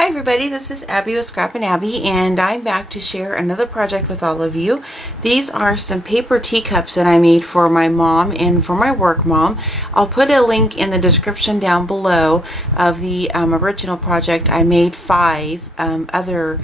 Hi everybody, this is Abby with Scrappin' Abby, and I'm back to share another project with all of you. These are some paper teacups that I made for my mom and for my work mom. I'll put a link in the description down below of the original project. I made 5 other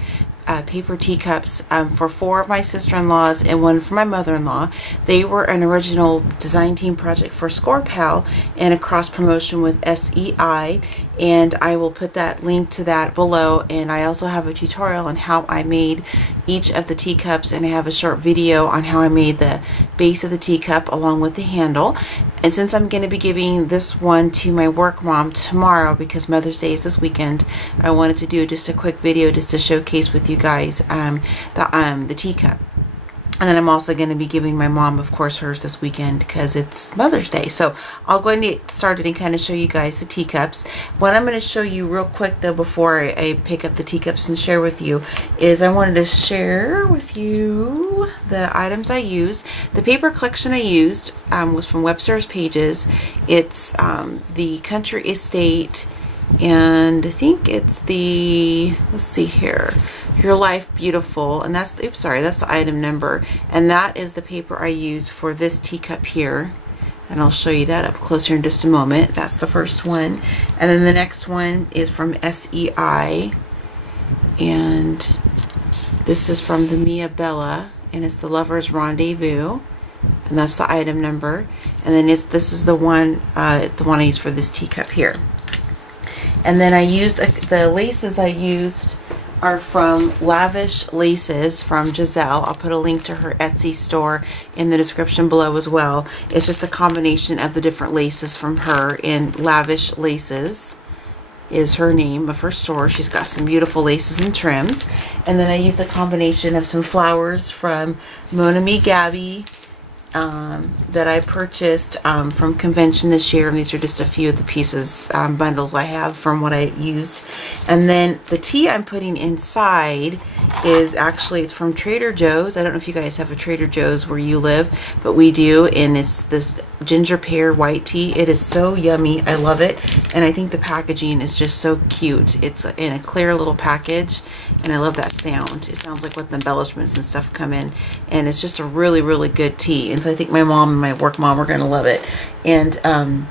paper teacups for 4 of my sister-in-laws and 1 for my mother-in-law. They were an original design team project for Scor-pal and a cross promotion with SEI, and I will put that link to that below. And I also have a tutorial on how I made each of the teacups, and I have a short video on how I made the base of the teacup along with the handle. And since I'm going to be giving this one to my work mom tomorrow because Mother's Day is this weekend, I wanted to do just a quick video just to showcase with you guys the teacup. And then I'm also going to be giving my mom, of course, hers this weekend because it's Mother's Day. So I'll go and get started and kind of show you guys the teacups. What I'm going to show you real quick, though, before I pick up the teacups and share with you, is I wanted to share with you the items I used. The paper collection I used was from Webster's Pages. It's the Country Estate, and I think it's the, let's see here, Your Life Beautiful, and that's the, oops, sorry, that's the item number, and that is the paper I used for this teacup here, and I'll show you that up closer in just a moment. That's the first one, and then the next one is from SEI, and this is from the Mia Bella, and it's the Lover's Rendezvous, and that's the item number, and then this is the one I used for this teacup here. And then I used the laces I used are from Lavish Laces from Giselle. I'll put a link to her Etsy store in the description below as well. It's just a combination of the different laces from her, and Lavish Laces is her name of her store. She's got some beautiful laces and trims. And then I used a combination of some flowers from Mon Ami Gabby that I purchased from convention this year, and these are just a few of the pieces, bundles I have from what I used. And then the tea I'm putting inside is actually, it's from Trader Joe's. I don't know if you guys have a Trader Joe's where you live, but we do, and it's this ginger pear white tea. It is so yummy. I love it, and I think the packaging is just so cute. It's in a clear little package, and I love that sound. It sounds like what the embellishments and stuff come in, and it's just a really, really good tea. And so I think my mom and my work mom are going to love it. And then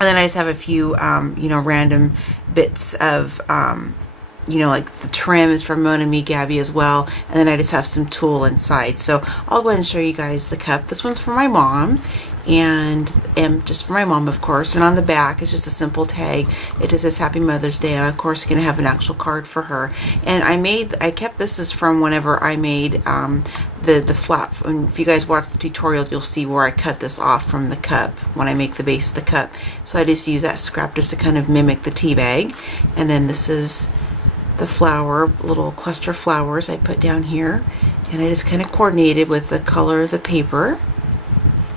I just have a few you know, random bits of you know, like the trim is from Mon Ami Gabby as well, and then I just have some tulle inside. So I'll go ahead and show you guys the cup. This one's for my mom, and just for my mom, of course. And on the back is just a simple tag. It just says Happy Mother's Day, and of course going to have an actual card for her. And I kept this is from whenever I made the flap. And if you guys watch the tutorial, you'll see where I cut this off from the cup when I make the base of the cup. So I just use that scrap just to kind of mimic the tea bag. And then this is the flower, little cluster flowers I put down here, and I just kind of coordinated with the color of the paper.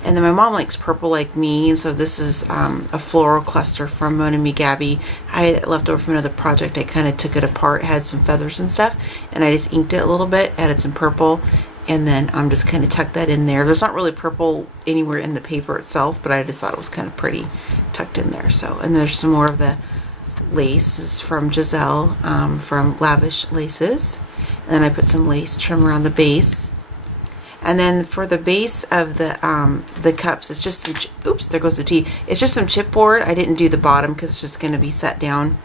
And then my mom likes purple like me, and so this is a floral cluster from Mon Ami Gabby. I had it left over from another project. I kind of took it apart, had some feathers and stuff, and I just inked it a little bit, added some purple, and then I'm just kind of tucked that in there. There's not really purple anywhere in the paper itself, but I just thought it was kind of pretty tucked in there. So, and there's some more of the laces from Giselle, from Lavish Laces, and then I put some lace trim around the base. And then for the base of the cups, it's just some, oops, there goes the tea. It's just some chipboard. I didn't do the bottom because it's just going to be set down.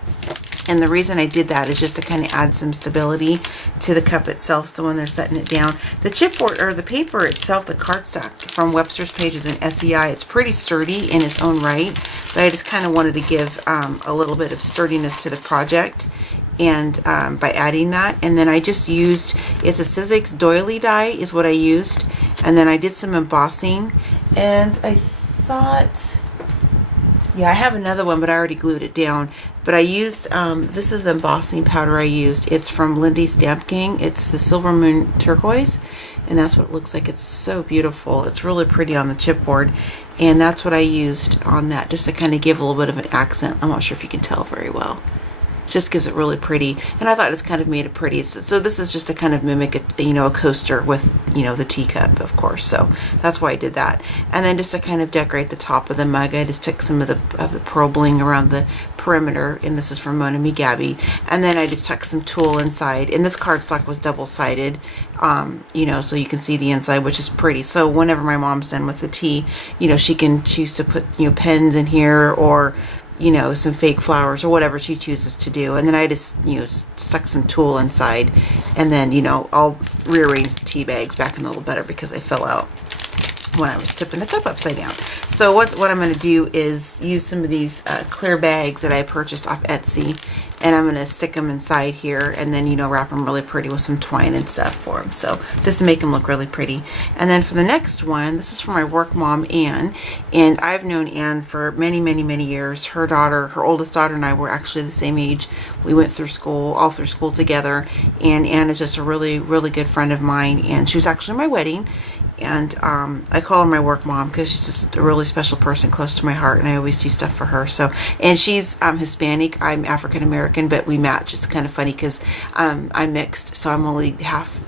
And the reason I did that is just to kind of add some stability to the cup itself, so when they're setting it down. The chipboard, or the paper itself, the cardstock from Webster's Pages and SEI, it's pretty sturdy in its own right, but I just kind of wanted to give a little bit of sturdiness to the project, and by adding that. And then I just used, it's a Sizzix doily die is what I used, and then I did some embossing, and I thought, yeah, I have another one, but I already glued it down. But I used, this is the embossing powder I used. It's from Lindy Stamp Gang. It's the Silver Moon Turquoise, and that's what it looks like. It's so beautiful. It's really pretty on the chipboard, and that's what I used on that, just to kind of give a little bit of an accent. I'm not sure if you can tell very well. just gives it really pretty. And I thought it's kind of made it pretty. So this is just to kind of mimic a coaster with, the teacup, of course. So that's why I did that. And then just to kind of decorate the top of the mug, I just took some of the pearl bling around the perimeter, and this is from Mona Me Gabby. And then I just tucked some tulle inside, and this cardstock was double-sided, so you can see the inside, which is pretty. So whenever my mom's done with the tea, she can choose to put pens in here, or some fake flowers, or whatever she chooses to do. And then I just stuck some tulle inside, and then I'll rearrange the tea bags back in a little better because they fell out when I was tipping the cup upside down. So what I'm going to do is use some of these clear bags that I purchased off Etsy, and I'm going to stick them inside here, and then wrap them really pretty with some twine and stuff for them, so just to make them look really pretty. And then for the next one, this is for my work mom, Anne, and I've known Anne for many years. Her oldest daughter and I were actually the same age. We went all through school together, and Anne is just a really good friend of mine, and she was actually at my wedding. And I call her my work mom because she's just a really special person, close to my heart, and I always do stuff for her. So, and she's Hispanic, I'm African American, but we match. It's kind of funny because I'm mixed, so I'm only half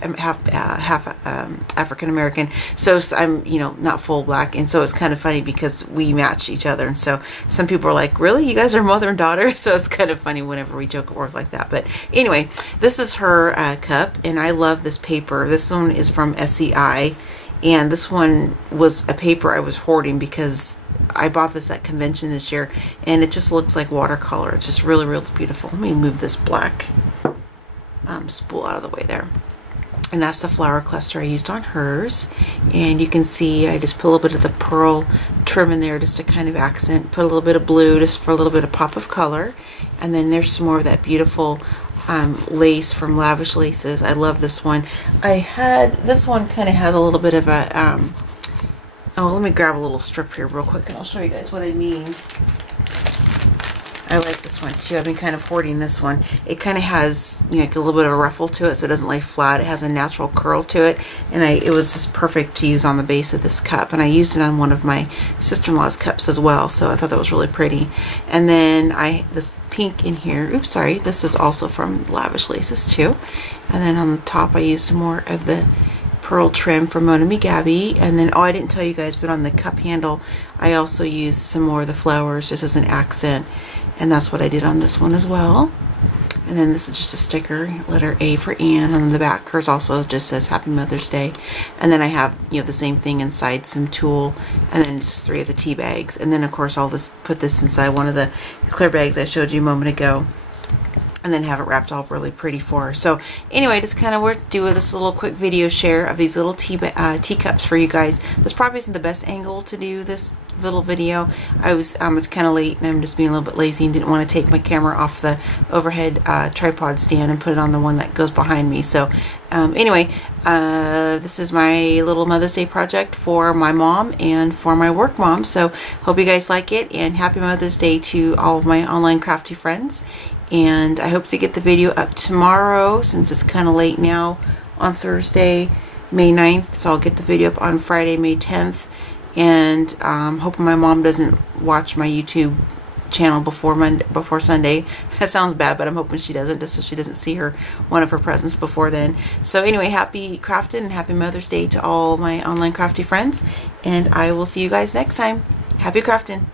African American. So I'm not full black, and so it's kind of funny because we match each other. And so some people are like, "Really, you guys are mother and daughter?" So it's kind of funny whenever we joke at work like that. But anyway, this is her cup, and I love this paper. This one is from SEI. And this one was a paper I was hoarding because I bought this at convention this year, and it just looks like watercolor. It's just really beautiful. Let me move this black spool out of the way there. And that's the flower cluster I used on hers. And you can see I just put a little bit of the pearl trim in there just to kind of accent. Put a little bit of blue just for a little bit of pop of color. And then there's some more of that beautiful lace from Lavish Laces. I love this one. This one kind of had a little bit of a let me grab a little strip here real quick and I'll show you guys what I mean. I like this one too. I've been kind of hoarding this one. It kind of has like a little bit of a ruffle to it, so it doesn't lay flat. It has a natural curl to it, and it was just perfect to use on the base of this cup. And I used it on one of my sister-in-law's cups as well, so I thought that was really pretty. And then this pink in here. Oops, sorry. This is also from Lavish Laces too. And then on the top, I used more of the pearl trim from Mona Me Gabby. And then, I didn't tell you guys, but on the cup handle, I also used some more of the flowers just as an accent. And that's what I did on this one as well. And then this is just a sticker, letter A for Anne. And on the back, hers also just says Happy Mother's Day. And then I have, the same thing inside, some tulle, and then just 3 of the tea bags. And then, of course, I'll just put this inside one of the clear bags I showed you a moment ago, and then have it wrapped all really pretty for her. So anyway, just kind of do this little quick video share of these little teacups for you guys. This probably isn't the best angle to do this little video. It's kind of late, and I'm just being a little bit lazy and didn't want to take my camera off the overhead tripod stand and put it on the one that goes behind me. So anyway, this is my little Mother's Day project for my mom and for my work mom. So hope you guys like it, and happy Mother's Day to all of my online crafty friends. And I hope to get the video up tomorrow, since it's kind of late now, on Thursday, May 9th. So I'll get the video up on Friday, May 10th. And hoping my mom doesn't watch my YouTube channel before Sunday. That sounds bad, but I'm hoping she doesn't, just so she doesn't see one of her presents before then. So anyway, happy crafting and happy Mother's Day to all my online crafty friends. And I will see you guys next time. Happy crafting.